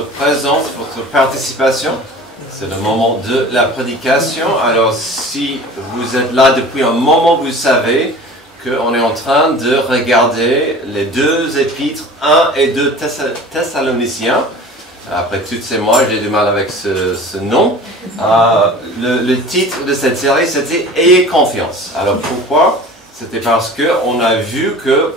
votre présence, votre participation. C'est le moment de la prédication. Alors, si vous êtes là depuis un moment, vous savez qu'on est en train de regarder les deux épîtres, 1 et 2 Thessaloniciens. Après tous ces mois, j'ai du mal avec ce nom. Le titre de cette série, c'était « Ayez confiance ». Alors, pourquoi? C'était parce qu'on a vu que,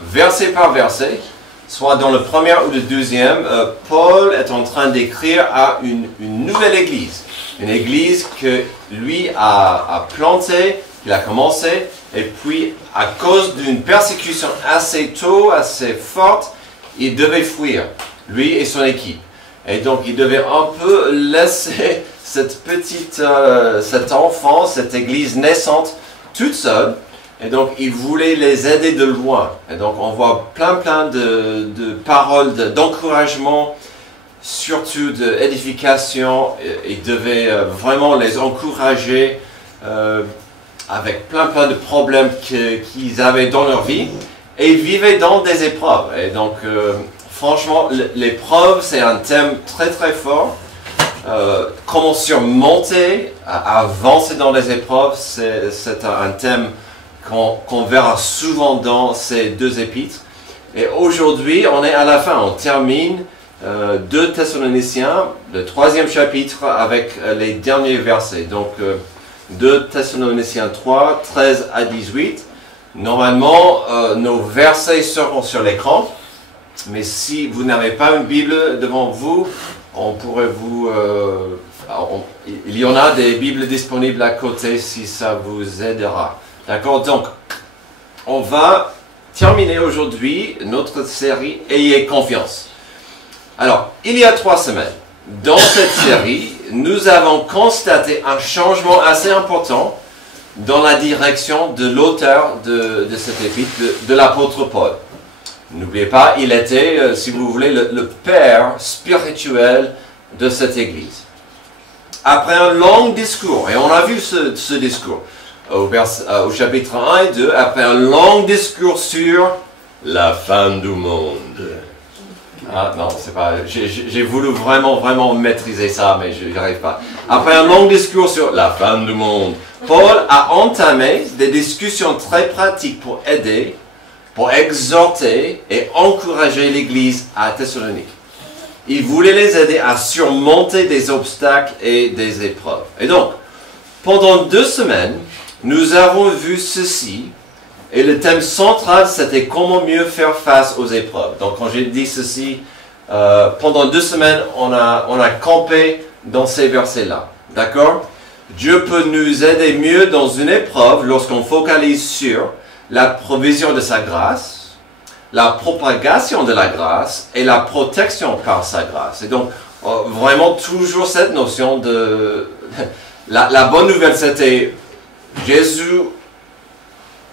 verset par verset, soit dans le premier ou le deuxième, Paul est en train d'écrire à une nouvelle église. Une église que lui a plantée, qu'il a commencé, et puis à cause d'une persécution assez tôt, assez forte, il devait fuir, lui et son équipe. Et donc il devait un peu laisser cet enfant, cette église naissante, toute seule. Et donc, il voulait les aider de loin. Et donc, on voit plein de paroles d'encouragement, surtout d'édification. Il devait vraiment les encourager avec plein de problèmes qu'ils avaient dans leur vie. Et ils vivaient dans des épreuves. Et donc, franchement, l'épreuve, c'est un thème très fort. Comment surmonter, avancer dans les épreuves, c'est un thème qu'on verra souvent dans ces deux épîtres. Et aujourd'hui, on est à la fin, on termine 2 Thessaloniciens, le 3e chapitre avec les derniers versets. Donc 2 Thessaloniciens 3, 13 à 18. Normalement, nos versets seront sur l'écran, mais si vous n'avez pas une Bible devant vous, on pourrait vous... il y en a des Bibles disponibles à côté si ça vous aidera. D'accord, donc on va terminer aujourd'hui notre série « Ayez confiance ». Alors, il y a 3 semaines, dans cette série, nous avons constaté un changement assez important dans la direction de l'auteur de cet épître, de l'apôtre Paul. N'oubliez pas, il était, si vous voulez, le père spirituel de cette église. Après un long discours, et on a vu ce discours, au chapitre 1 et 2, après un long discours sur la fin du monde. Ah non, c'est pas... J'ai voulu vraiment maîtriser ça, mais je n'y arrive pas. Après un long discours sur la fin du monde, Paul a entamé des discussions très pratiques pour aider, pour exhorter et encourager l'Église à Thessalonique. Il voulait les aider à surmonter des obstacles et des épreuves. Et donc, pendant 2 semaines, nous avons vu ceci, et le thème central, c'était comment mieux faire face aux épreuves. Donc, quand j'ai dit ceci, pendant 2 semaines, on a campé dans ces versets-là. D'accord? Dieu peut nous aider mieux dans une épreuve lorsqu'on focalise sur la provision de sa grâce, la propagation de la grâce et la protection par sa grâce. Et donc, vraiment, toujours cette notion de... La bonne nouvelle, c'était... Jésus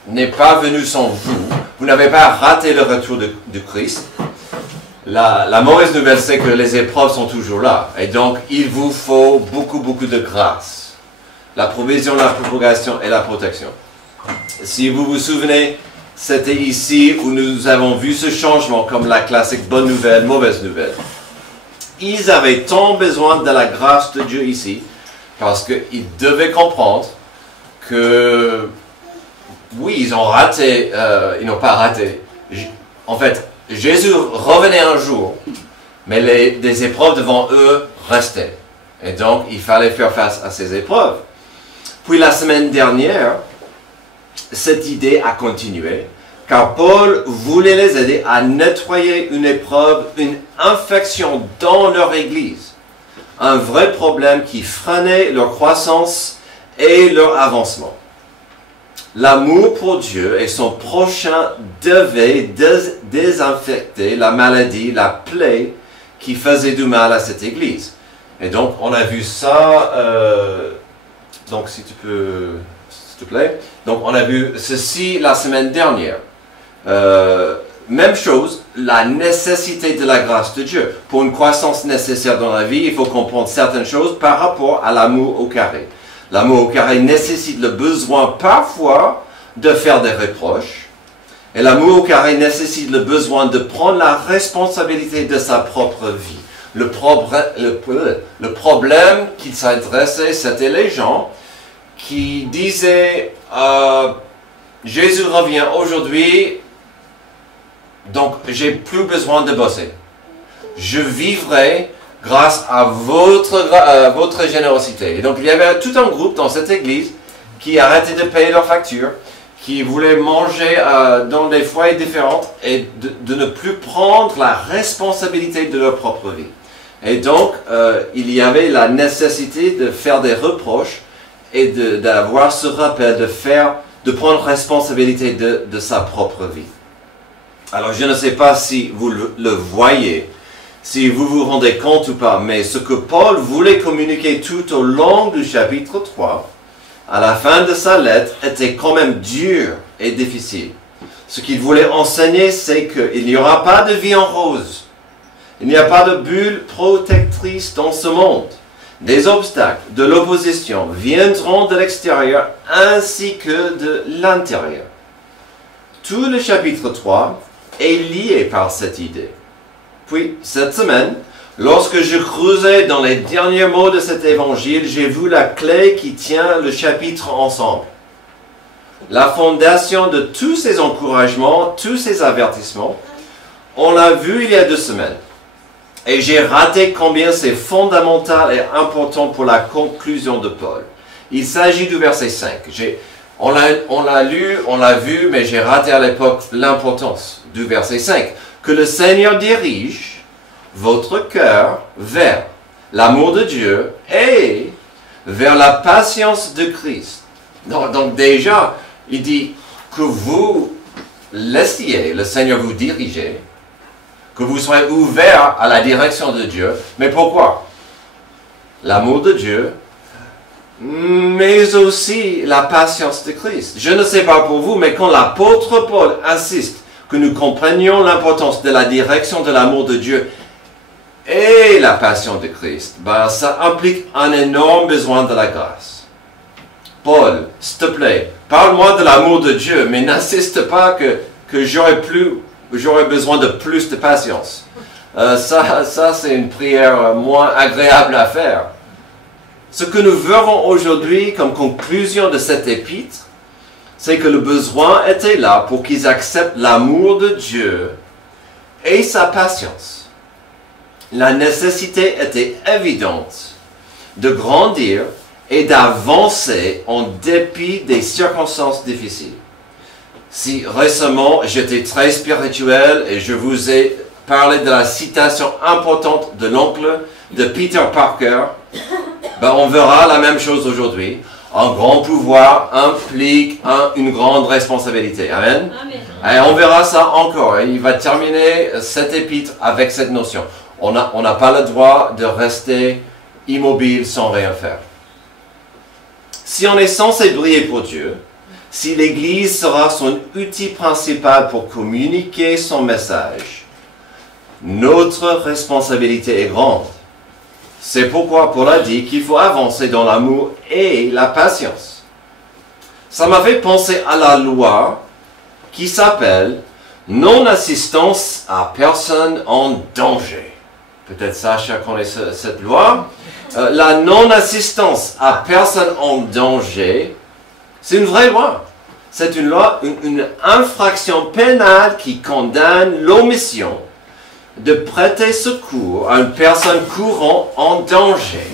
n'est pas venu sans vous. Vous n'avez pas raté le retour de Christ. La mauvaise nouvelle, c'est que les épreuves sont toujours là. Et donc, il vous faut beaucoup de grâce. La provision, la propagation et la protection. Si vous vous souvenez, c'était ici où nous avons vu ce changement comme la classique bonne nouvelle, mauvaise nouvelle. Ils avaient tant besoin de la grâce de Dieu ici, parce qu'ils devaient comprendre que, oui, ils ont raté, ils n'ont pas raté. En fait, Jésus revenait un jour, mais des épreuves devant eux restaient. Et donc, il fallait faire face à ces épreuves. Puis la semaine dernière, cette idée a continué, car Paul voulait les aider à nettoyer une épreuve, une infection dans leur église. Un vrai problème qui freinait leur croissance et leur avancement. L'amour pour Dieu et son prochain devaient désinfecter la maladie, la plaie qui faisait du mal à cette église. Et donc, on a vu ça, donc si tu peux, s'il te plaît. Donc, on a vu ceci la semaine dernière. Même chose, la nécessité de la grâce de Dieu. Pour une croissance nécessaire dans la vie, il faut comprendre certaines choses par rapport à l'amour au carré. L'amour au carré nécessite le besoin parfois de faire des reproches. Et l'amour au carré nécessite le besoin de prendre la responsabilité de sa propre vie. le problème qu'il s'adressait, c'était les gens qui disaient Jésus revient aujourd'hui, donc j'ai plus besoin de bosser. Je vivrai grâce à votre générosité. Et donc il y avait tout un groupe dans cette église qui arrêtait de payer leurs factures, qui voulaient manger dans des foyers différents et de ne plus prendre la responsabilité de leur propre vie. Et donc, il y avait la nécessité de faire des reproches et d'avoir ce rappel de prendre responsabilité de sa propre vie. Alors, je ne sais pas si vous le voyez, si vous vous rendez compte ou pas, mais ce que Paul voulait communiquer tout au long du chapitre 3, à la fin de sa lettre, était quand même dur et difficile. Ce qu'il voulait enseigner, c'est qu'il n'y aura pas de vie en rose. Il n'y a pas de bulle protectrice dans ce monde. Des obstacles, de l'opposition viendront de l'extérieur ainsi que de l'intérieur. Tout le chapitre 3 est lié par cette idée. Puis, cette semaine, lorsque je creusais dans les derniers mots de cet évangile, j'ai vu la clé qui tient le chapitre ensemble. La fondation de tous ces encouragements, tous ces avertissements, on l'a vu il y a 2 semaines. Et j'ai raté combien c'est fondamental et important pour la conclusion de Paul. Il s'agit du verset 5. On l'a lu, on l'a vu, mais j'ai raté à l'époque l'importance du verset 5. Que le Seigneur dirige votre cœur vers l'amour de Dieu et vers la patience de Christ. Donc déjà, il dit que vous laissiez le Seigneur vous diriger, que vous soyez ouverts à la direction de Dieu. Mais pourquoi? L'amour de Dieu, mais aussi la patience de Christ. Je ne sais pas pour vous, mais quand l'apôtre Paul insiste que nous comprenions l'importance de la direction de l'amour de Dieu et la passion de Christ, ça implique un énorme besoin de la grâce. Paul, s'il te plaît, parle-moi de l'amour de Dieu, mais n'insiste pas que j'aurais besoin de plus de patience. Ça c'est une prière moins agréable à faire. Ce que nous verrons aujourd'hui comme conclusion de cet épître, c'est que le besoin était là pour qu'ils acceptent l'amour de Dieu et sa patience. La nécessité était évidente de grandir et d'avancer en dépit des circonstances difficiles. Si récemment j'étais très spirituel et je vous ai parlé de la citation importante de l'oncle de Peter Parker, on verra la même chose aujourd'hui. Un grand pouvoir implique une grande responsabilité. Amen. Amen. Et on verra ça encore. Il va terminer cet épître avec cette notion. On n'a pas le droit de rester immobile sans rien faire. Si on est censé briller pour Dieu, si l'Église sera son outil principal pour communiquer son message, notre responsabilité est grande. C'est pourquoi Paul a dit qu'il faut avancer dans l'amour et la patience. Ça m'a fait penser à la loi qui s'appelle « Non-assistance à personne en danger ». Peut-être Sacha connaît cette loi. La non-assistance à personne en danger, c'est une vraie loi. C'est une loi, une infraction pénale qui condamne l'omission de prêter secours à une personne courant en danger.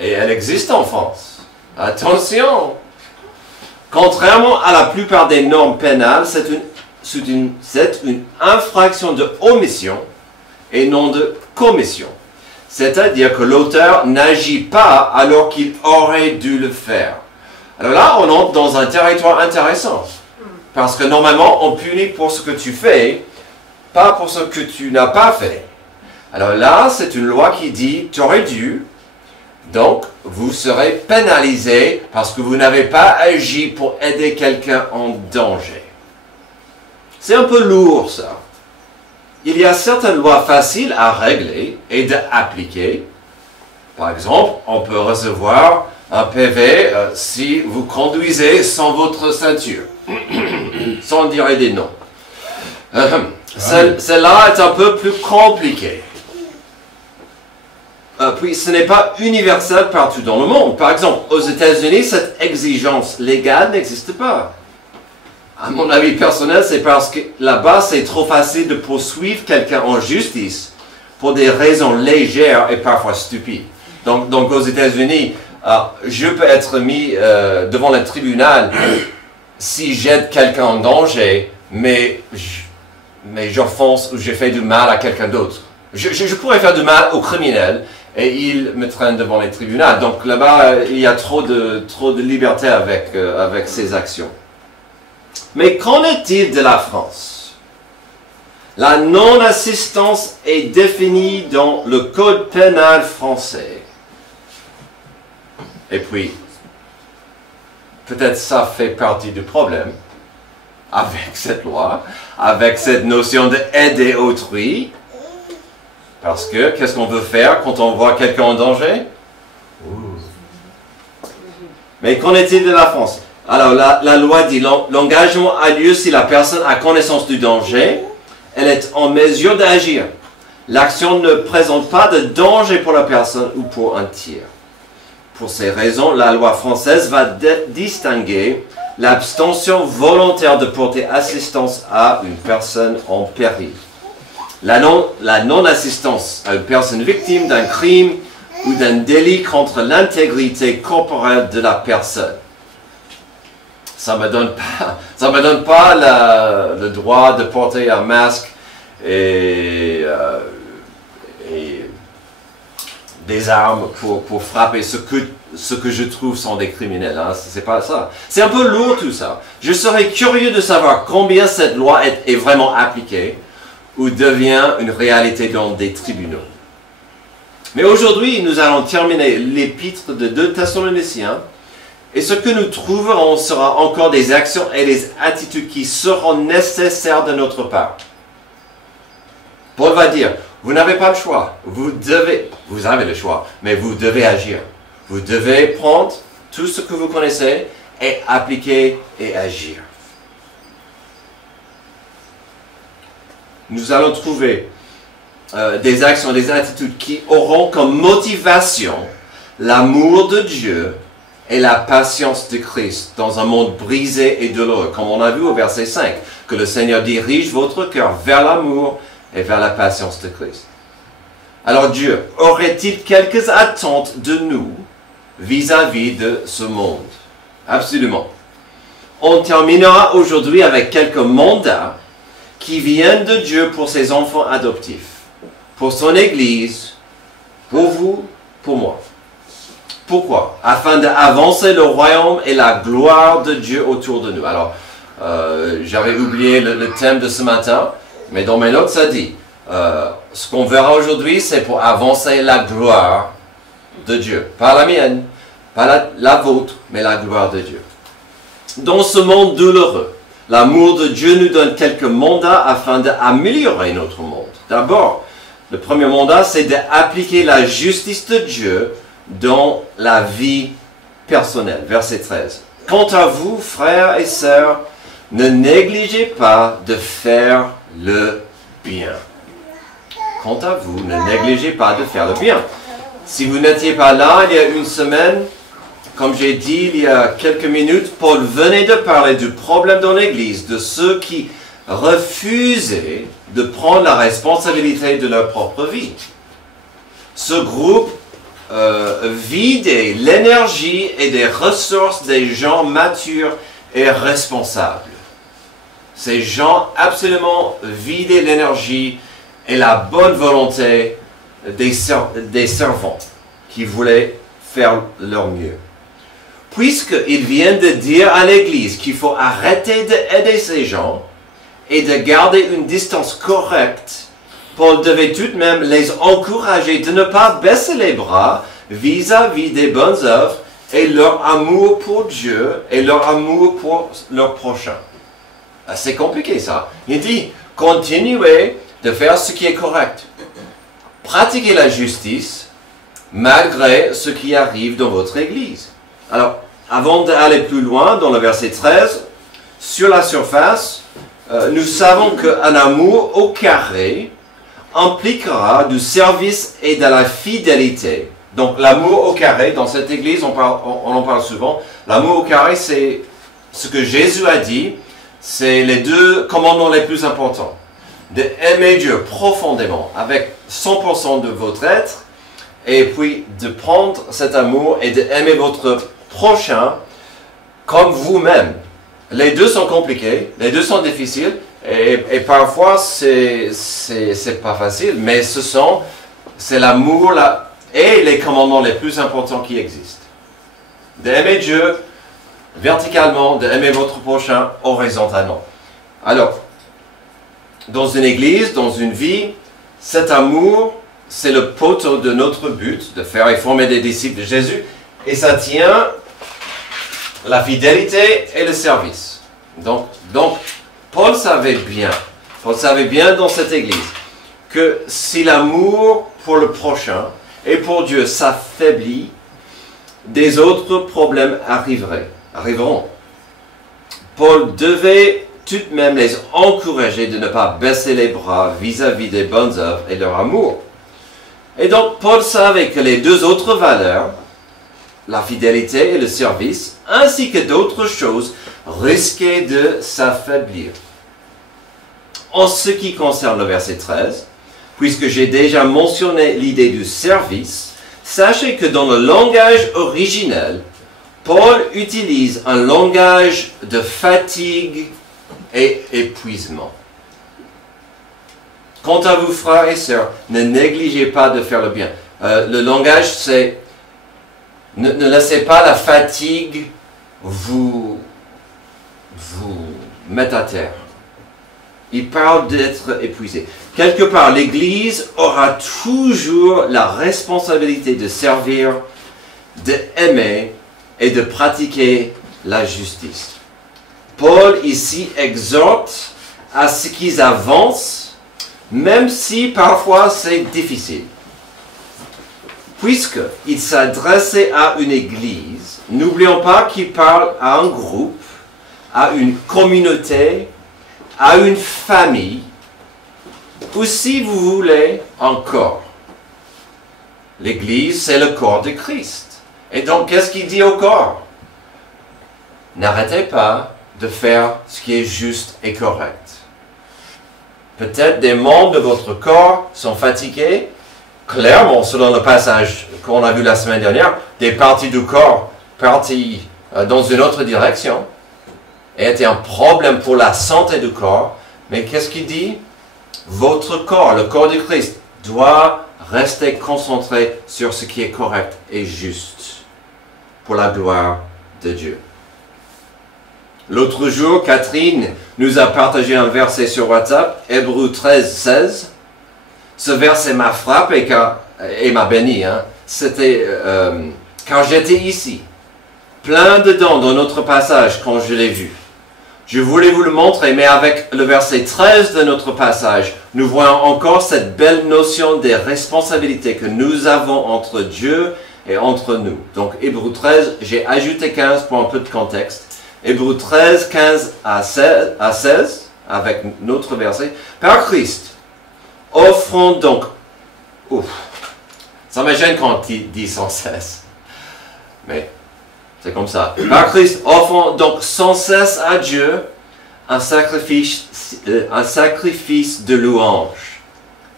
Et elle existe en France. Attention! Contrairement à la plupart des normes pénales, c'est une infraction de omission et non de commission. C'est-à-dire que l'auteur n'agit pas alors qu'il aurait dû le faire. Alors là, on entre dans un territoire intéressant. Parce que normalement, on punit pour ce que tu fais, pas pour ce que tu n'as pas fait. Alors là, c'est une loi qui dit, tu aurais dû, donc vous serez pénalisé parce que vous n'avez pas agi pour aider quelqu'un en danger. C'est un peu lourd ça. Il y a certaines lois faciles à régler et d'appliquer. Par exemple, on peut recevoir un PV si vous conduisez sans votre ceinture, sans dire des noms. Celle-là est un peu plus compliquée. Puis ce n'est pas universel partout dans le monde. Par exemple, aux États-Unis, cette exigence légale n'existe pas. À mon avis personnel, c'est parce que là-bas, c'est trop facile de poursuivre quelqu'un en justice pour des raisons légères et parfois stupides. Donc aux États-Unis, je peux être mis devant le tribunal si j'aide quelqu'un en danger, mais j'offense ou je fais du mal à quelqu'un d'autre. Je pourrais faire du mal au criminel et il me traîne devant les tribunaux. Donc là-bas, il y a trop de liberté avec ces actions. Mais qu'en est-il de la France? La non-assistance est définie dans le Code pénal français. Et puis, peut-être ça fait partie du problème avec cette loi, avec cette notion d'aider autrui. Parce que, qu'est-ce qu'on veut faire quand on voit quelqu'un en danger? Mais qu'en est-il de la France? Alors, la loi dit, l'engagement a lieu si la personne a connaissance du danger, elle est en mesure d'agir. L'action ne présente pas de danger pour la personne ou pour un tiers. Pour ces raisons, la loi française va distinguer l'abstention volontaire de porter assistance à une personne en péril. La non-assistance à une personne victime d'un crime ou d'un délit contre l'intégrité corporelle de la personne. Ça me donne pas le droit de porter un masque et des armes pour frapper ce que je trouve sont des criminels. Hein. C'est pas ça. C'est un peu lourd tout ça. Je serais curieux de savoir combien cette loi est vraiment appliquée ou devient une réalité dans des tribunaux. Mais aujourd'hui, nous allons terminer l'épître de 2 Thessaloniciens. Et ce que nous trouverons sera encore des actions et des attitudes qui seront nécessaires de notre part. Paul va dire, vous n'avez pas le choix, vous avez le choix, mais vous devez agir. Vous devez prendre tout ce que vous connaissez et appliquer et agir. Nous allons trouver des actions, des attitudes qui auront comme motivation l'amour de Dieu et la patience de Christ dans un monde brisé et douloureux, comme on a vu au verset 5, que le Seigneur dirige votre cœur vers l'amour et vers la patience de Christ. Alors Dieu aurait-il quelques attentes de nous vis-à-vis de ce monde? Absolument. On terminera aujourd'hui avec quelques mandats qui viennent de Dieu pour ses enfants adoptifs, pour son Église, pour vous, pour moi. Pourquoi? Afin d'avancer le royaume et la gloire de Dieu autour de nous. Alors, j'avais oublié le thème de ce matin, mais dans mes notes, ça dit, ce qu'on verra aujourd'hui, c'est pour avancer la gloire de Dieu. Pas la mienne, pas la vôtre, mais la gloire de Dieu. Dans ce monde douloureux, l'amour de Dieu nous donne quelques mandats afin d'améliorer notre monde. D'abord, le premier mandat, c'est d'appliquer la justice de Dieu dans la vie personnelle. Verset 13. Quant à vous, frères et sœurs, ne négligez pas de faire le bien. Quant à vous, ne négligez pas de faire le bien. Si vous n'étiez pas là il y a une semaine, comme j'ai dit il y a quelques minutes, Paul venait de parler du problème dans l'Église, de ceux qui refusaient de prendre la responsabilité de leur propre vie. Ce groupe vidait l'énergie et des ressources des gens matures et responsables. Ces gens absolument vidaient l'énergie et la bonne volonté des servants qui voulaient faire leur mieux. Puisqu'ils viennent de dire à l'Église qu'il faut arrêter d'aider ces gens et de garder une distance correcte, Paul devait tout de même les encourager de ne pas baisser les bras vis-à-vis des bonnes œuvres et leur amour pour Dieu et leur amour pour leur prochain. C'est compliqué ça. Il dit, continuez de faire ce qui est correct. Pratiquez la justice malgré ce qui arrive dans votre Église. Alors, avant d'aller plus loin, dans le verset 13, sur la surface, nous savons qu'un amour au carré impliquera du service et de la fidélité. Donc l'amour au carré, dans cette église, on en parle souvent. L'amour au carré, c'est ce que Jésus a dit, c'est les deux commandements les plus importants. De aimer Dieu profondément, avec 100% de votre être, et puis de prendre cet amour et d'aimer votre prochain comme vous-même. Les deux sont compliqués, les deux sont difficiles, et parfois c'est pas facile, mais c'est l'amour et les commandements les plus importants qui existent. D'aimer Dieu verticalement, d'aimer votre prochain horizontalement. Alors, dans une église, dans une vie, cet amour, c'est le poteau de notre but, de faire et former des disciples de Jésus, et ça tient la fidélité et le service. Donc Paul savait bien dans cette église, que si l'amour pour le prochain et pour Dieu s'affaiblit, des autres problèmes arriveront. Paul devait tout de même les encourager de ne pas baisser les bras vis-à-vis des bonnes œuvres et leur amour. Et donc Paul savait que les deux autres valeurs, la fidélité et le service, ainsi que d'autres choses, risquaient de s'affaiblir. En ce qui concerne le verset 13, puisque j'ai déjà mentionné l'idée du service, sachez que dans le langage originel, Paul utilise un langage de fatigue et épuisement. Quant à vous, frères et sœurs, ne négligez pas de faire le bien. Le langage, c'est ne laissez pas la fatigue vous mettre à terre. Il parle d'être épuisé. Quelque part, l'Église aura toujours la responsabilité de servir, d'aimer et de pratiquer la justice. Paul ici exhorte à ce qu'ils avancent, même si parfois c'est difficile. Puisqu'il s'adressait à une église, n'oublions pas qu'il parle à un groupe, à une communauté, à une famille, ou si vous voulez, un corps. L'église, c'est le corps de Christ. Et donc, qu'est-ce qu'il dit au corps? N'arrêtez pas de faire ce qui est juste et correct. Peut-être des membres de votre corps sont fatigués. Clairement, selon le passage qu'on a vu la semaine dernière, des parties du corps parties dans une autre direction et étaient un problème pour la santé du corps. Mais qu'est-ce qu'il dit? Votre corps, le corps de Christ, doit rester concentré sur ce qui est correct et juste pour la gloire de Dieu. L'autre jour, Catherine nous a partagé un verset sur WhatsApp, Hébreux 13, 16. Ce verset m'a frappé et m'a béni. C'était quand j'étais ici, plein dedans dans notre passage quand je l'ai vu. Je voulais vous le montrer, mais avec le verset 13 de notre passage, nous voyons encore cette belle notion des responsabilités que nous avons entre Dieu et entre nous. Donc, Hébreux 13, j'ai ajouté 15 pour un peu de contexte. Hébreux 13, 15 à 16, avec notre verset. Par Christ, offrons donc... ça me gêne quand il dit sans cesse. Mais... c'est comme ça. Par Christ, offrons donc sans cesse à Dieu un sacrifice de louange,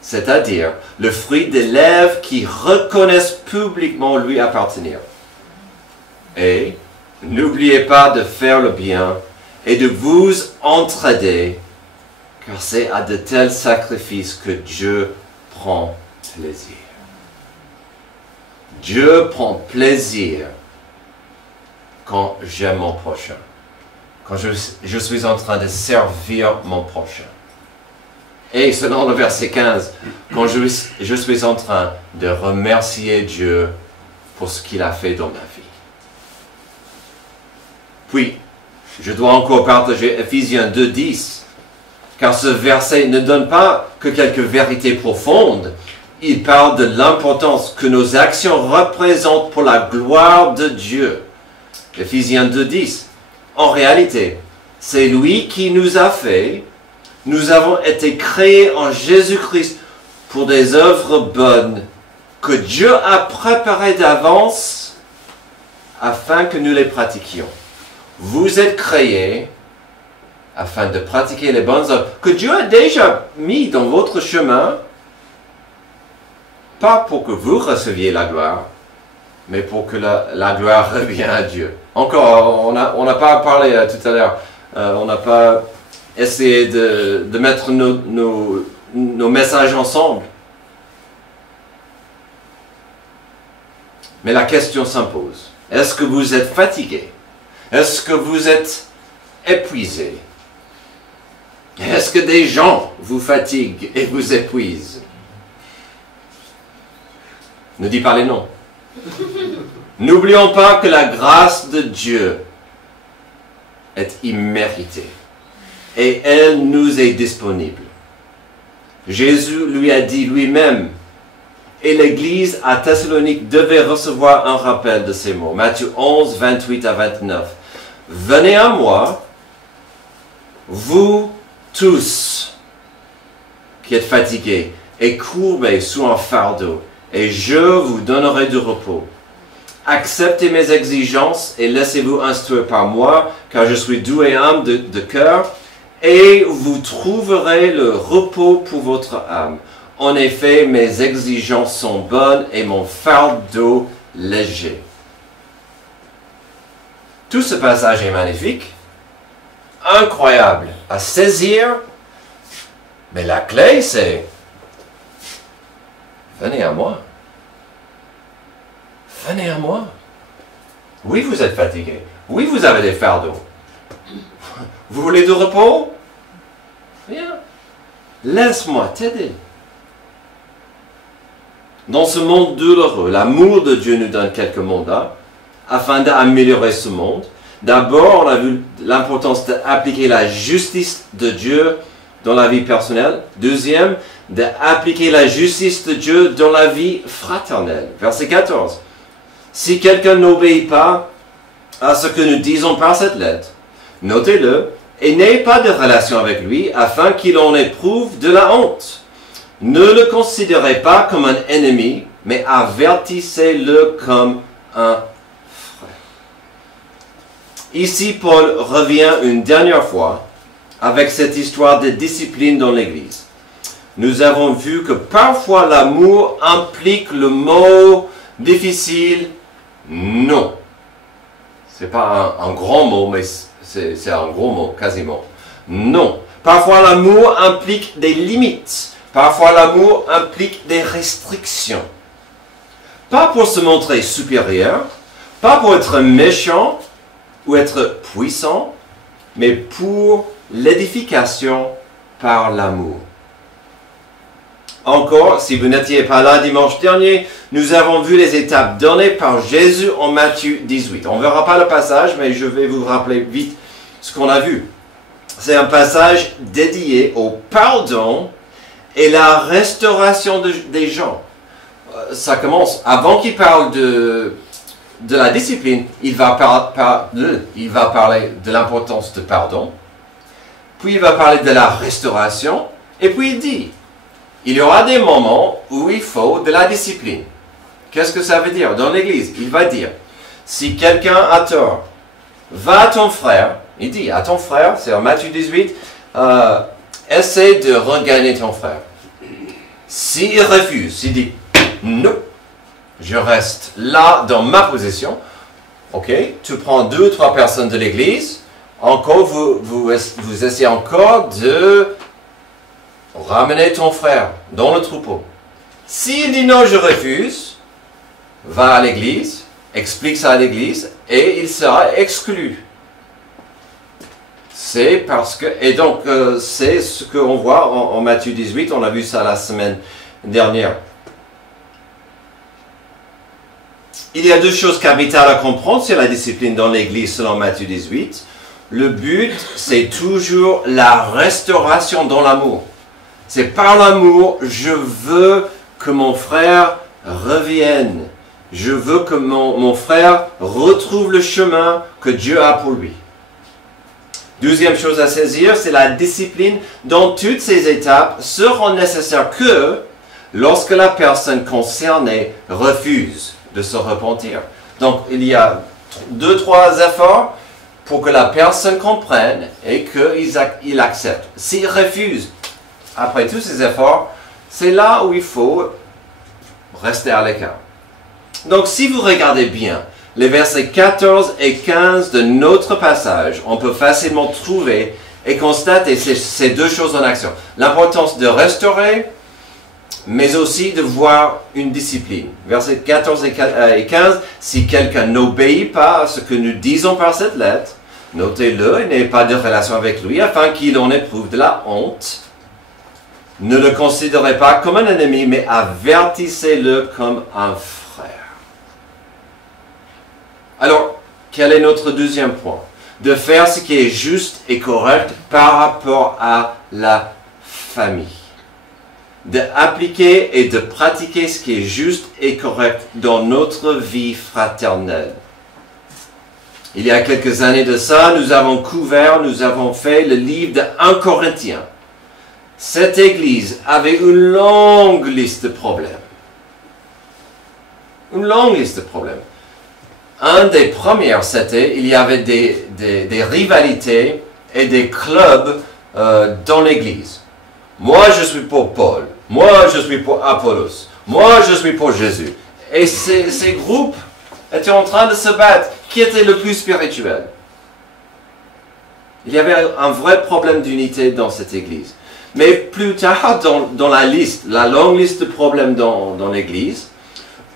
c'est-à-dire le fruit des lèvres qui reconnaissent publiquement lui appartenir. Et n'oubliez pas de faire le bien et de vous entraider, car c'est à de tels sacrifices que Dieu prend plaisir. Dieu prend plaisir quand j'aime mon prochain, quand je suis en train de servir mon prochain. Et selon le verset 15, quand je suis en train de remercier Dieu pour ce qu'il a fait dans ma vie. Puis, je dois encore partager Ephésiens 2:10, car ce verset ne donne pas que quelques vérités profondes, il parle de l'importance que nos actions représentent pour la gloire de Dieu. Ephésiens 2:10. En réalité, c'est lui qui nous a fait. Nous avons été créés en Jésus-Christ pour des œuvres bonnes que Dieu a préparées d'avance afin que nous les pratiquions. Vous êtes créés afin de pratiquer les bonnes œuvres que Dieu a déjà mis dans votre chemin, pas pour que vous receviez la gloire, mais pour que la gloire revienne à Dieu. Encore, on n'a pas parlé tout à l'heure, on n'a pas essayé de mettre nos messages ensemble. Mais la question s'impose. Est-ce que vous êtes fatigué? Est-ce que vous êtes épuisé? Est-ce que des gens vous fatiguent et vous épuisent? Ne dis pas les noms. N'oublions pas que la grâce de Dieu est imméritée et elle nous est disponible. Jésus lui a dit lui-même, et l'Église à Thessalonique devait recevoir un rappel de ces mots. Matthieu 11, 28 à 29. Venez à moi, vous tous qui êtes fatigués et courbés sous un fardeau, et je vous donnerai du repos. Acceptez mes exigences et laissez-vous instruire par moi, car je suis doux et humble de cœur, et vous trouverez le repos pour votre âme. En effet, mes exigences sont bonnes et mon fardeau léger. Tout ce passage est magnifique, incroyable à saisir, mais la clé c'est venez à moi. Venez à moi. Oui, vous êtes fatigué. Oui, vous avez des fardeaux. Vous voulez du repos? Viens. Laisse-moi t'aider. Dans ce monde douloureux, l'amour de Dieu nous donne quelques mandats afin d'améliorer ce monde. D'abord, on a vu l'importance d'appliquer la justice de Dieu dans la vie personnelle. Deuxième, d'appliquer la justice de Dieu dans la vie fraternelle. Verset 14. Si quelqu'un n'obéit pas à ce que nous disons par cette lettre, notez-le et n'ayez pas de relation avec lui afin qu'il en éprouve de la honte. Ne le considérez pas comme un ennemi, mais avertissez-le comme un frère. Ici, Paul revient une dernière fois avec cette histoire de discipline dans l'Église. Nous avons vu que parfois l'amour implique le mot difficile « non ». Ce n'est pas un grand mot, mais c'est un gros mot, quasiment. Non. Parfois l'amour implique des limites. Parfois l'amour implique des restrictions. Pas pour se montrer supérieur, pas pour être méchant ou être puissant, mais pour l'édification par l'amour. Encore, si vous n'étiez pas là dimanche dernier, nous avons vu les étapes données par Jésus en Matthieu 18. On ne verra pas le passage, mais je vais vous rappeler vite ce qu'on a vu. C'est un passage dédié au pardon et la restauration des gens. Ça commence, avant qu'il parle de la discipline, il va parler de l'importance de pardon, puis il va parler de la restauration, et puis il dit, il y aura des moments où il faut de la discipline. Qu'est-ce que ça veut dire? Dans l'Église, il va dire, si quelqu'un a tort, va à ton frère, il dit à ton frère, c'est en Matthieu 18, essaie de regagner ton frère. S'il refuse, s'il dit, non, je reste là dans ma position, ok, tu prends 2 ou 3 personnes de l'Église, encore vous essayez encore de ramener ton frère dans le troupeau. S'il dit non, je refuse, va à l'église, explique ça à l'église et il sera exclu. C'est parce que, et donc c'est ce qu'on voit en Matthieu 18, on a vu ça la semaine dernière. Il y a 2 choses capitales à comprendre sur la discipline dans l'église selon Matthieu 18. Le but, c'est toujours la restauration dans l'amour. C'est par l'amour, je veux que mon frère revienne. Je veux que mon frère retrouve le chemin que Dieu a pour lui. Deuxième chose à saisir, c'est la discipline. Dans toutes ces étapes, seront nécessaires que lorsque la personne concernée refuse de se repentir. Donc, il y a 2-3 efforts pour que la personne comprenne et qu'il accepte. S'il refuse, après tous ces efforts, c'est là où il faut rester à l'écart. Donc, si vous regardez bien les versets 14 et 15 de notre passage, on peut facilement trouver et constater ces deux choses en action. L'importance de restaurer, mais aussi de voir une discipline. Versets 14 et 15, si quelqu'un n'obéit pas à ce que nous disons par cette lettre, notez-le et n'ayez pas de relation avec lui, afin qu'il en éprouve de la honte. Ne le considérez pas comme un ennemi, mais avertissez-le comme un frère. Alors, quel est notre deuxième point? De faire ce qui est juste et correct par rapport à la famille. D'appliquer et de pratiquer ce qui est juste et correct dans notre vie fraternelle. Il y a quelques années de ça, nous avons fait le livre de 1 Corinthiens. Cette église avait une longue liste de problèmes. Une longue liste de problèmes. Un des premiers, c'était, il y avait des rivalités et des clubs dans l'église. Moi, je suis pour Paul. Moi, je suis pour Apollos. Moi, je suis pour Jésus. Et ces groupes étaient en train de se battre. Qui était le plus spirituel? Il y avait un vrai problème d'unité dans cette église. Mais plus tard, dans la longue liste de problèmes dans l'église,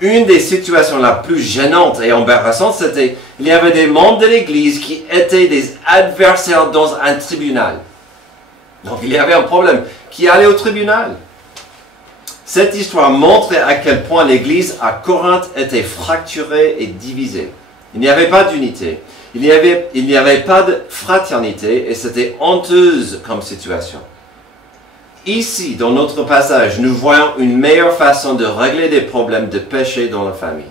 une des situations la plus gênantes et embarrassantes, c'était il y avait des membres de l'église qui étaient des adversaires dans un tribunal. Donc il y avait un problème qui allait au tribunal. Cette histoire montrait à quel point l'église à Corinthe était fracturée et divisée. Il n'y avait pas d'unité. Il n'y avait pas de fraternité et c'était honteuse comme situation. Ici, dans notre passage, nous voyons une meilleure façon de régler des problèmes de péché dans la famille.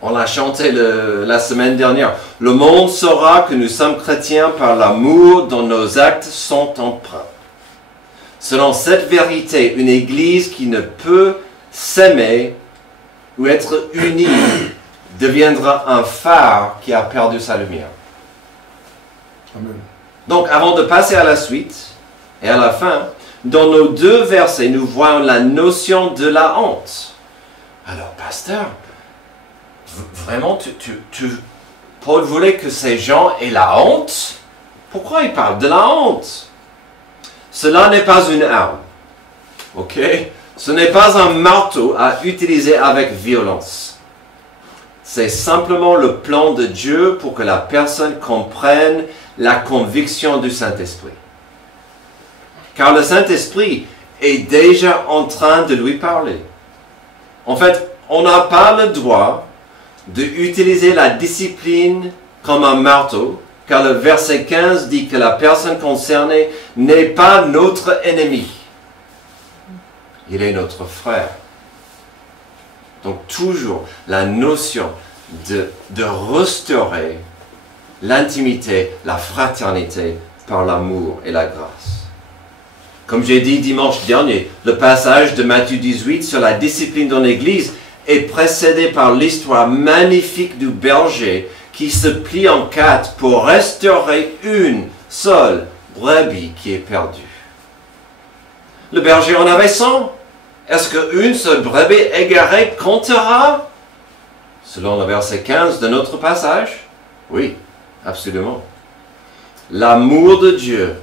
On l'a chanté la semaine dernière. Le monde saura que nous sommes chrétiens par l'amour dont nos actes sont empreints. Selon cette vérité, une église qui ne peut s'aimer ou être unie deviendra un phare qui a perdu sa lumière. Amen. Donc, avant de passer à la suite, et à la fin, dans nos deux versets, nous voyons la notion de la honte. Alors, pasteur, vraiment, Paul voulait que ces gens aient la honte? Pourquoi il parle de la honte? Cela n'est pas une arme. Ok? Ce n'est pas un marteau à utiliser avec violence. C'est simplement le plan de Dieu pour que la personne comprenne la conviction du Saint-Esprit. Car le Saint-Esprit est déjà en train de lui parler. En fait, on n'a pas le droit d'utiliser la discipline comme un marteau, car le verset 15 dit que la personne concernée n'est pas notre ennemi. Il est notre frère. Donc toujours la notion de restaurer l'intimité, la fraternité par l'amour et la grâce. Comme j'ai dit dimanche dernier, le passage de Matthieu 18 sur la discipline dans l'Église est précédé par l'histoire magnifique du berger qui se plie en 4 pour restaurer une seule brebis qui est perdue. Le berger en avait 100. Est-ce qu'une seule brebis égarée comptera? Selon le verset 15 de notre passage? Oui, absolument. L'amour de Dieu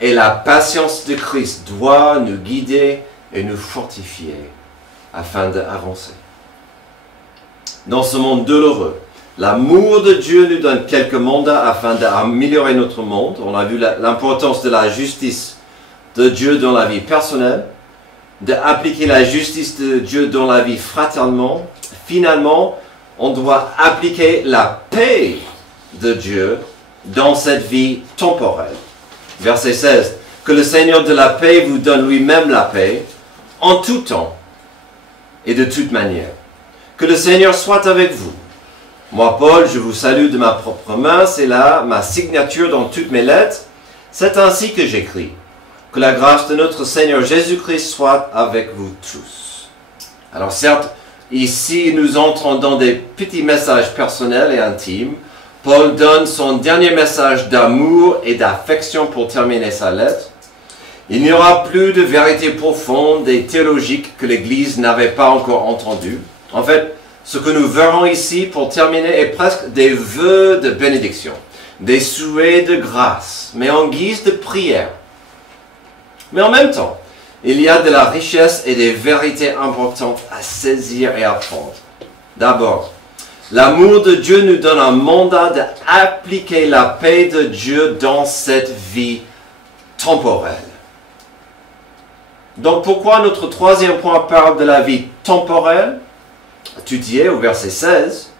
et la patience de Christ doivent nous guider et nous fortifier afin d'avancer. Dans ce monde douloureux, l'amour de Dieu nous donne quelques mandats afin d'améliorer notre monde. On a vu l'importance de la justice de Dieu dans la vie personnelle, d'appliquer la justice de Dieu dans la vie fraternellement. Finalement, on doit appliquer la paix de Dieu dans cette vie temporelle. Verset 16. Que le Seigneur de la paix vous donne lui-même la paix, en tout temps et de toute manière. Que le Seigneur soit avec vous. Moi, Paul, je vous salue de ma propre main, c'est là ma signature dans toutes mes lettres. C'est ainsi que j'écris. Que la grâce de notre Seigneur Jésus-Christ soit avec vous tous. Alors certes, ici nous entrons dans des petits messages personnels et intimes. Paul donne son dernier message d'amour et d'affection pour terminer sa lettre. Il n'y aura plus de vérités profondes et théologiques que l'Église n'avait pas encore entendues. En fait, ce que nous verrons ici pour terminer est presque des vœux de bénédiction, des souhaits de grâce, mais en guise de prière. Mais en même temps, il y a de la richesse et des vérités importantes à saisir et à apprendre. D'abord, l'amour de Dieu nous donne un mandat d'appliquer la paix de Dieu dans cette vie temporelle. Donc pourquoi notre troisième point parle de la vie temporelle? Étudié au verset 16.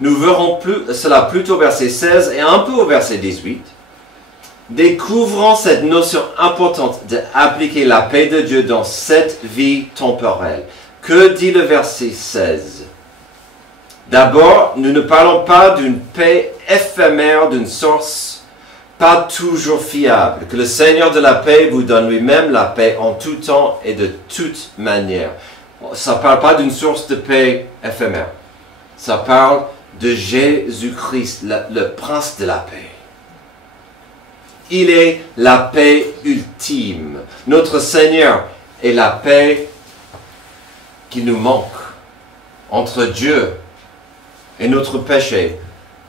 Nous verrons cela plutôt au verset 16 et un peu au verset 18. Découvrons cette notion importante d'appliquer la paix de Dieu dans cette vie temporelle. Que dit le verset 16? D'abord, nous ne parlons pas d'une paix éphémère, d'une source pas toujours fiable. Que le Seigneur de la paix vous donne lui-même la paix en tout temps et de toute manière. Ça ne parle pas d'une source de paix éphémère. Ça parle de Jésus-Christ, le prince de la paix. Il est la paix ultime. Notre Seigneur est la paix qui nous manque. Entre Dieu et notre péché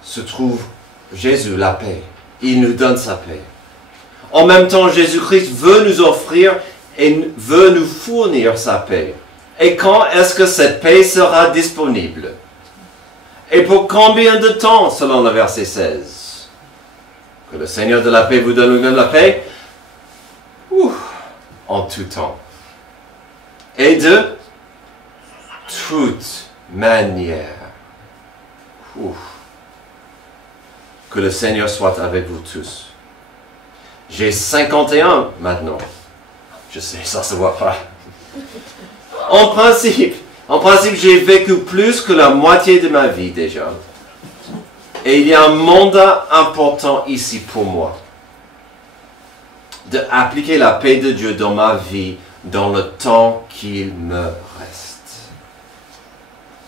se trouve Jésus, la paix. Il nous donne sa paix. En même temps, Jésus-Christ veut nous offrir et veut nous fournir sa paix. Et quand est-ce que cette paix sera disponible? Et pour combien de temps, selon le verset 16? Que le Seigneur de la paix vous donne lui-même la paix? En tout temps. Et de toute manière. Que le Seigneur soit avec vous tous. J'ai 51 maintenant. Je sais, ça ne se voit pas. En principe, j'ai vécu plus que la moitié de ma vie déjà. Et il y a un mandat important ici pour moi. D'appliquer la paix de Dieu dans ma vie, dans le temps qu'il me reste.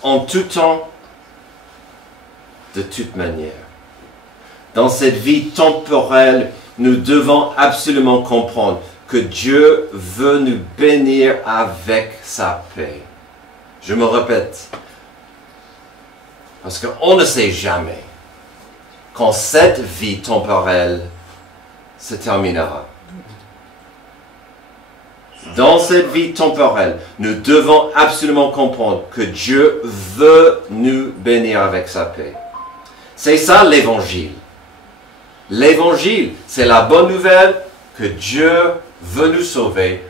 En tout temps, de toute manière. Dans cette vie temporelle, nous devons absolument comprendre que Dieu veut nous bénir avec sa paix. Je me répète, parce qu'on ne sait jamais quand cette vie temporelle se terminera. Dans cette vie temporelle, nous devons absolument comprendre que Dieu veut nous bénir avec sa paix. C'est ça l'Évangile. L'Évangile, c'est la bonne nouvelle que Dieu veut nous sauver,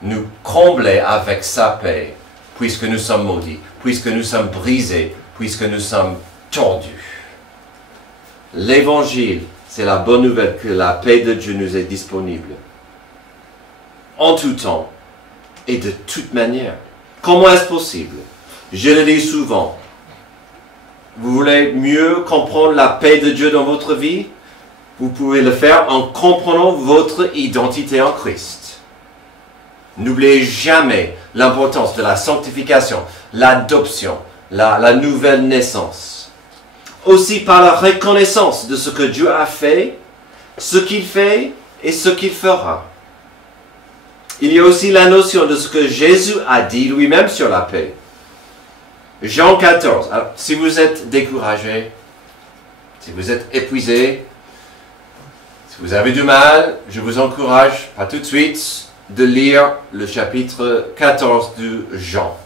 nous combler avec sa paix, puisque nous sommes maudits, puisque nous sommes brisés, puisque nous sommes tordus. L'Évangile, c'est la bonne nouvelle que la paix de Dieu nous est disponible. En tout temps et de toute manière. Comment est-ce possible? Je le dis souvent. Vous voulez mieux comprendre la paix de Dieu dans votre vie? Vous pouvez le faire en comprenant votre identité en Christ. N'oubliez jamais l'importance de la sanctification, l'adoption, la nouvelle naissance. Aussi par la reconnaissance de ce que Dieu a fait, ce qu'il fait et ce qu'il fera. Il y a aussi la notion de ce que Jésus a dit lui-même sur la paix. Jean 14. Alors, si vous êtes découragé, si vous êtes épuisé, si vous avez du mal, je vous encourage, pas tout de suite, de lire le chapitre 14 de Jean.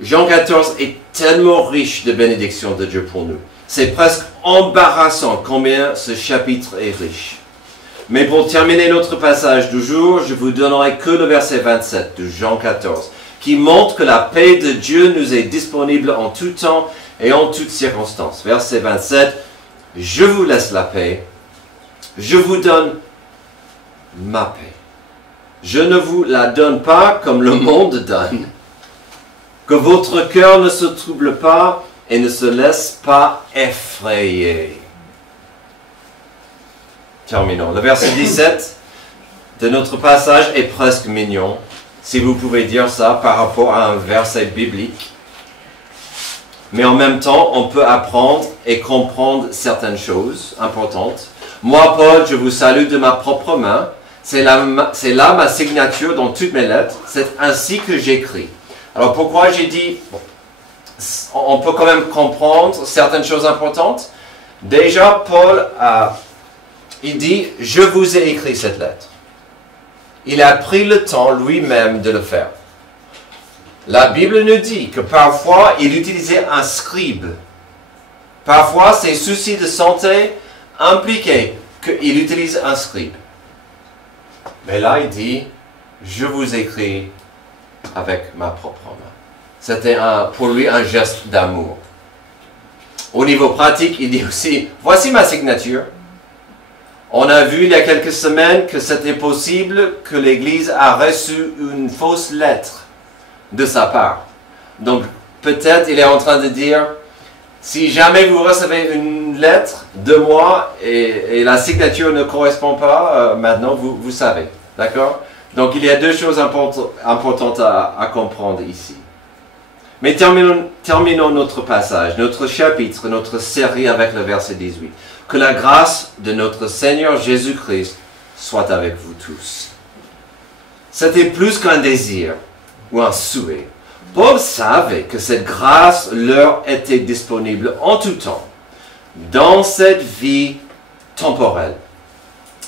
Jean 14 est tellement riche de bénédictions de Dieu pour nous. C'est presque embarrassant combien ce chapitre est riche. Mais pour terminer notre passage du jour, je vous donnerai que le verset 27 de Jean 14, qui montre que la paix de Dieu nous est disponible en tout temps et en toutes circonstances. Verset 27, « Je vous laisse la paix, je vous donne ma paix. Je ne vous la donne pas comme le monde donne. Que votre cœur ne se trouble pas et ne se laisse pas effrayer. » Terminons. Le verset 17. de notre passage est presque mignon, si vous pouvez dire ça par rapport à un verset biblique. Mais en même temps, on peut apprendre et comprendre certaines choses importantes. Moi, Paul, je vous salue de ma propre main. C'est là ma signature dans toutes mes lettres. C'est ainsi que j'écris. Alors pourquoi j'ai dit, bon, on peut quand même comprendre certaines choses importantes. Déjà, Paul, il dit, je vous ai écrit cette lettre. Il a pris le temps lui-même de le faire. La Bible nous dit que parfois, il utilisait un scribe. Parfois, ses soucis de santé impliquaient qu'il utilise un scribe. Mais là, il dit, je vous écris avec ma propre main. C'était pour lui un geste d'amour. Au niveau pratique, il dit aussi, voici ma signature. On a vu il y a quelques semaines que c'était possible que l'Église a reçu une fausse lettre de sa part. Donc, peut-être il est en train de dire, si jamais vous recevez une lettre de moi et la signature ne correspond pas, maintenant vous savez. D'accord? Donc, il y a deux choses importantes à comprendre ici. Mais terminons notre passage, notre chapitre, notre série avec le verset 18. Que la grâce de notre Seigneur Jésus-Christ soit avec vous tous. C'était plus qu'un désir ou un souhait. Paul savait que cette grâce leur était disponible en tout temps, dans cette vie temporelle.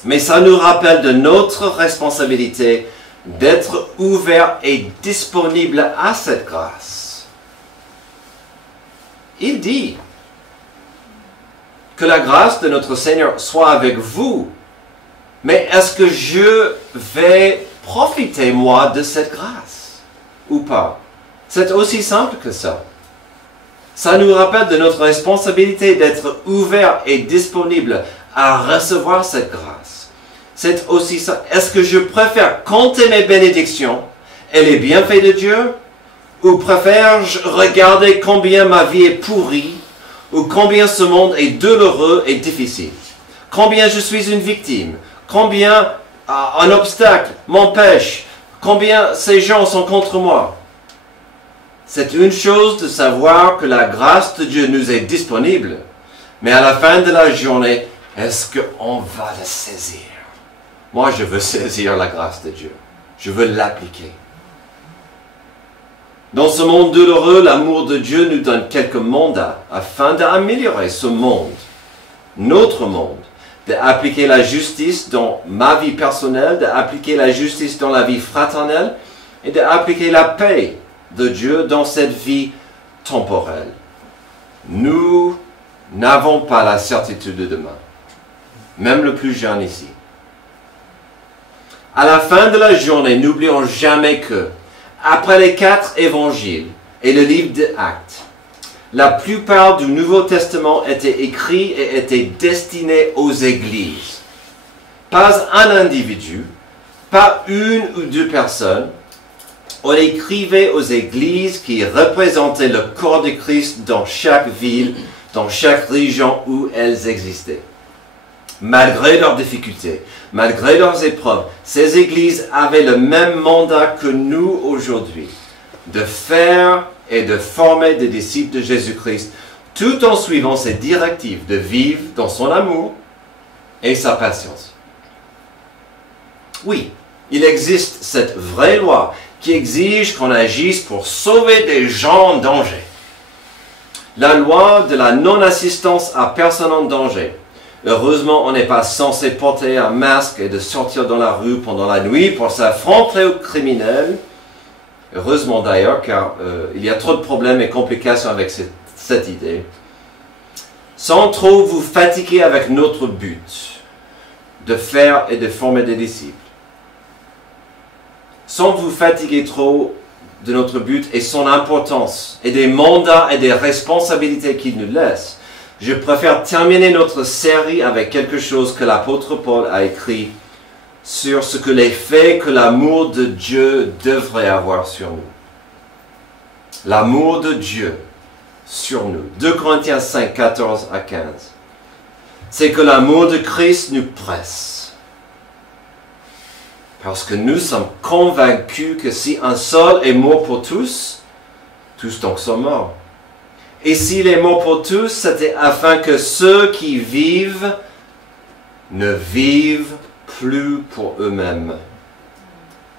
Mais ça nous rappelle de notre responsabilité d'être ouvert et disponible à cette grâce. Il dit que la grâce de notre Seigneur soit avec vous. Mais est-ce que je vais profiter, moi, de cette grâce ou pas? C'est aussi simple que ça. Ça nous rappelle de notre responsabilité d'être ouvert et disponible à recevoir cette grâce. C'est aussi ça. Est-ce que je préfère compter mes bénédictions et les bienfaits de Dieu? Ou préfère-je regarder combien ma vie est pourrie, ou combien ce monde est douloureux et difficile? Combien je suis une victime? Combien un obstacle m'empêche? Combien ces gens sont contre moi? C'est une chose de savoir que la grâce de Dieu nous est disponible, mais à la fin de la journée, est-ce qu'on va la saisir? Moi, je veux saisir la grâce de Dieu. Je veux l'appliquer. Dans ce monde douloureux, l'amour de Dieu nous donne quelques mandats afin d'améliorer ce monde, notre monde, d'appliquer la justice dans ma vie personnelle, d'appliquer la justice dans la vie fraternelle et d'appliquer la paix de Dieu dans cette vie temporelle. Nous n'avons pas la certitude de demain, même le plus jeune ici. À la fin de la journée, n'oublions jamais que après les 4 évangiles et le livre des Actes, la plupart du Nouveau Testament était écrit et était destiné aux églises. Pas un individu, pas une ou deux personnes. On écrivait aux églises qui représentaient le corps de Christ dans chaque ville, dans chaque région où elles existaient. Malgré leurs difficultés, malgré leurs épreuves, ces églises avaient le même mandat que nous aujourd'hui, de faire et de former des disciples de Jésus-Christ, tout en suivant ses directives de vivre dans son amour et sa patience. Oui, il existe cette vraie loi qui exige qu'on agisse pour sauver des gens en danger. La loi de la non-assistance à personne en danger. Heureusement, on n'est pas censé porter un masque et de sortir dans la rue pendant la nuit pour s'affronter aux criminels. Heureusement d'ailleurs, car il y a trop de problèmes et complications avec cette idée. Sans trop vous fatiguer avec notre but de faire et de former des disciples. Sans vous fatiguer trop de notre but et son importance et des mandats et des responsabilités qu'il nous laisse, je préfère terminer notre série avec quelque chose que l'apôtre Paul a écrit sur ce que l'effet que l'amour de Dieu devrait avoir sur nous. L'amour de Dieu sur nous. 2 Corinthiens 5, 14 à 15. C'est que l'amour de Christ nous presse. Parce que nous sommes convaincus que si un seul est mort pour tous, tous donc sont morts. Et s'il est mort pour tous, c'était afin que ceux qui vivent ne vivent plus pour eux-mêmes,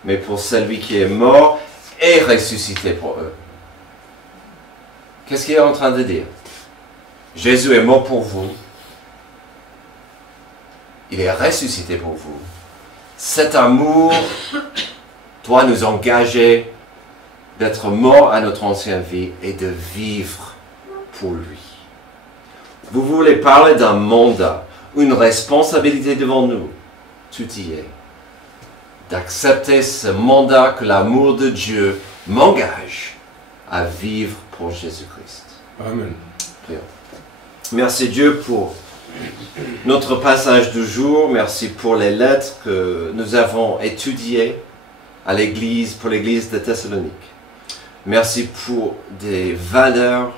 mais pour celui qui est mort et ressuscité pour eux. Qu'est-ce qu'il est en train de dire? Jésus est mort pour vous. Il est ressuscité pour vous. Cet amour doit nous engager d'être mort à notre ancienne vie et de vivre pour lui. Vous voulez parler d'un mandat, une responsabilité devant nous. Tout y est. D'accepter ce mandat que l'amour de Dieu m'engage à vivre pour Jésus-Christ. Amen. Prions. Merci Dieu pour notre passage du jour. Merci pour les lettres que nous avons étudiées à l'Église, pour l'Église de Thessalonique. Merci pour des valeurs,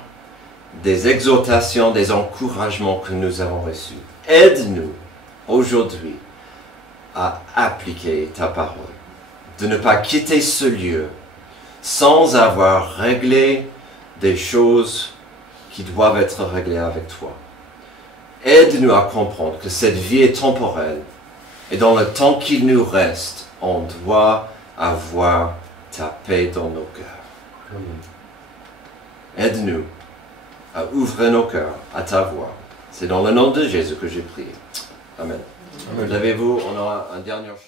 des exhortations, des encouragements que nous avons reçus. Aide-nous aujourd'hui à appliquer ta parole, de ne pas quitter ce lieu sans avoir réglé des choses qui doivent être réglées avec toi. Aide-nous à comprendre que cette vie est temporelle et dans le temps qu'il nous reste, on doit avoir ta paix dans nos cœurs. Aide-nous à ouvrir nos cœurs à ta voix. C'est dans le nom de Jésus que j'ai prié. Amen. Levez-vous, on aura un dernier chant.